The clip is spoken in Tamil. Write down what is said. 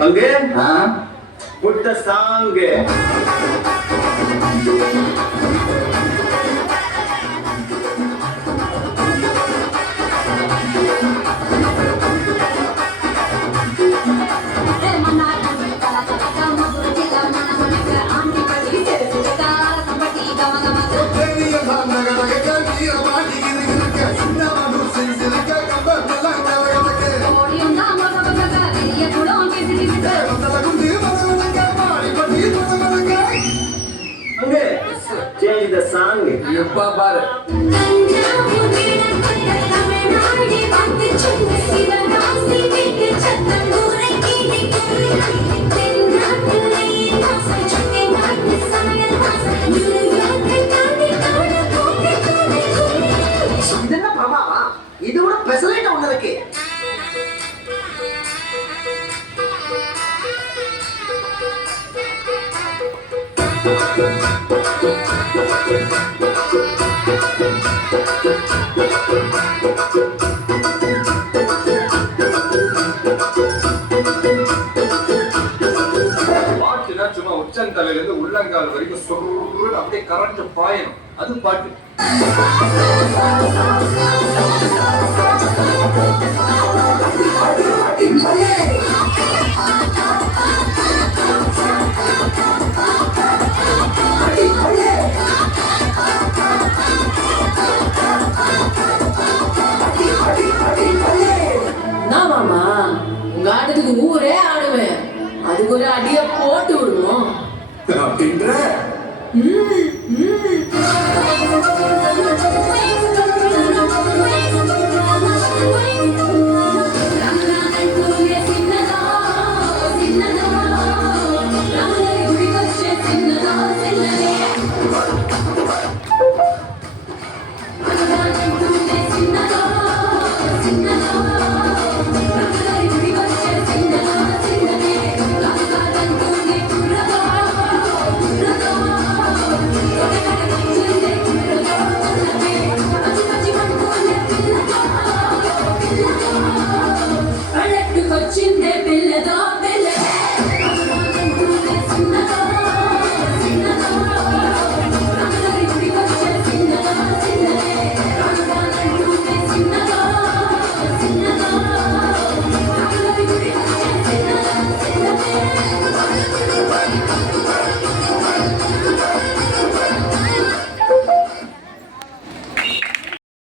பங்கு put the song. Change the song. Yuppa bar. ಇದನ್ನ ಪ್ರಭಾವ ಇದು ಕೂಡ ಪೆಸಲೇಟ ಉಳ್ಳದಕ್ಕೆ பாட்டுனா சும்மா உச்சந்தலையில இருந்து உள்ளங்கால் வரைக்கும் சொருன்னு அப்படியே கரண்ட் பாயணும். அது பாட்டு. மாமா உங்க ஆட்டத்துக்கு ஊரே ஆடுவேன். அதுக்கு ஒரு அடிய போட்டு விடுவோம் அப்படின்ற